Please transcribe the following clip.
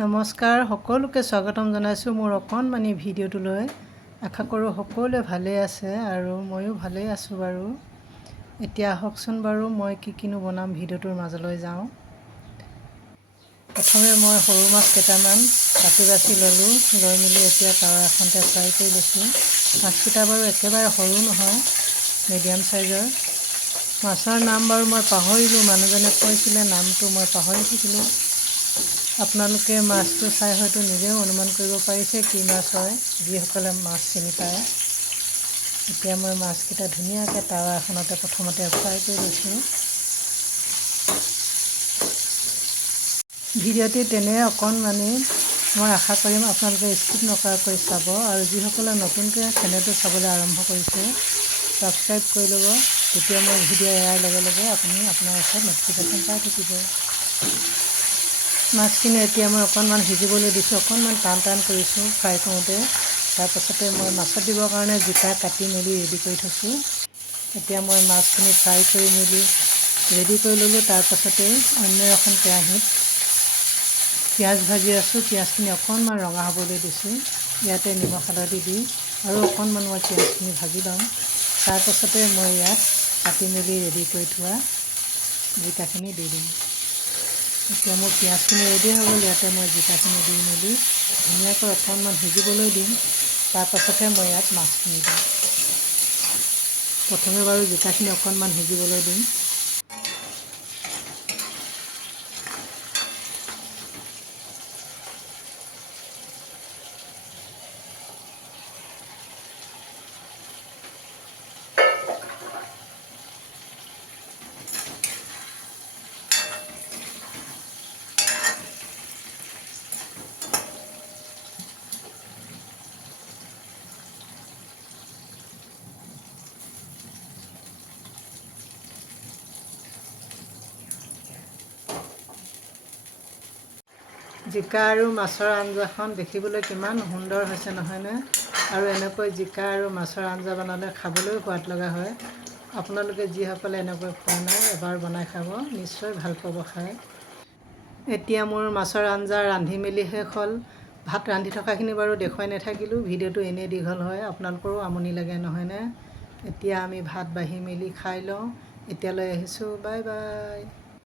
নমস্কাৰ, সকলোকে স্বাগতম জনাইছোঁ মোৰ অকণমানি ভিডিঅ'টোলৈ। আশা কৰোঁ সকলোৱে ভালেই আছে আৰু ময়ো ভালেই আছোঁ বাৰু। এতিয়া আহকচোন বাৰু মই কিনো বনাম ভিডিঅ'টোৰ মাজলৈ যাওঁ। প্ৰথমে মই সৰু মাছ কেইটামান কাটি বাছি ল'লোঁ। লৈ মেলি এতিয়া তাৱা এখনতে ফ্ৰাই কৰি লৈছোঁ। মাছকেইটা বাৰু একেবাৰে সৰু নহয়, মিডিয়াম চাইজৰ। মাছৰ নাম বাৰু মই পাহৰিলোঁ, মানুহজনে কৈছিলে, নামটো মই পাহৰি থাকিলোঁ। আপোনালোকে মাছটো চাই হয়তো নিজেও অনুমান কৰিব পাৰিছে কি মাছ হয়, যিসকলে মাছ চিনি পায়। এতিয়া মই মাছকেইটা ধুনীয়াকৈ তাৱা এখনতে প্ৰথমতে ফ্ৰাই কৰি লৈছোঁ। ভিডিঅ'টি তেনে অকণমানি, মই আশা কৰিম আপোনালোকে স্কিপ নকৰাকৈ চাব আৰু যিসকলে নতুনকৈ চেনেলটো চাবলৈ আৰম্ভ কৰিছে ছাবস্ক্ৰাইব কৰি ল'ব। তেতিয়া মই ভিডিঅ' এৰাৰ লগে লগে আপুনি আপোনাৰ ওচৰত ন'টিফিকেশ্যন পাই থাকিব। মাছখিনি এতিয়া মই অকণমান সিজিবলৈ দিছোঁ, অকণমান টান কৰিছোঁ ফ্ৰাই কৰোঁতে। তাৰপাছতে মই মাছত দিবৰ কাৰণে জিকা কাটি মেলি ৰেডি কৰি থৈছোঁ। এতিয়া মই মাছখিনি ফ্ৰাই কৰি মেলি ৰেডি কৰি ল'লোঁ। তাৰপাছতে অন্য এখন কেৰাহীত পিঁয়াজ ভাজি আছোঁ। পিঁয়াজখিনি অকণমান ৰঙা হ'বলৈ দিছোঁ। ইয়াতে নিমখ হালধি দি আৰু অকণমান মই পিঁয়াজখিনি ভাজি ল'ম। তাৰপাছতে মই ইয়াত কাটি মেলি ৰেডি কৰি থোৱা জিকাখিনি দি দিম। এতিয়া মোৰ পিঁয়াজখিনি ৰেডি হৈ গ'ল। ইয়াতে মই জিকাখিনি দি মেলি ধুনীয়াকৈ অকণমান সিজিবলৈ দিম। তাৰপাছতহে মই ইয়াত মাছখিনি দিম। প্ৰথমে বাৰু জিকাখিনি অকণমান সিজিবলৈ দিম। জিকা আৰু মাছৰ আঞ্জাখন দেখিবলৈ কিমান সুন্দৰ হৈছে নহয়নে? আৰু এনেকৈ জিকা আৰু মাছৰ আঞ্জা বনালে খাবলৈও সোৱাদ লগা হয়। আপোনালোকে যিসকলে এনেকৈ খোৱা নাই এবাৰ বনাই খাব, নিশ্চয় ভাল পাব খাই। এতিয়া মোৰ মাছৰ আঞ্জা ৰান্ধি মেলি শেষ হ'ল। ভাত ৰান্ধি থকাখিনি বাৰু দেখুৱাই নাথাকিলোঁ, ভিডিঅ'টো এনেই দীঘল হয়, আপোনালোকৰো আমনি লাগে নহয়নে? এতিয়া আমি ভাত বাঢ়ি মেলি খাই লওঁ। এতিয়ালৈ আহিছোঁ, বাই বাই।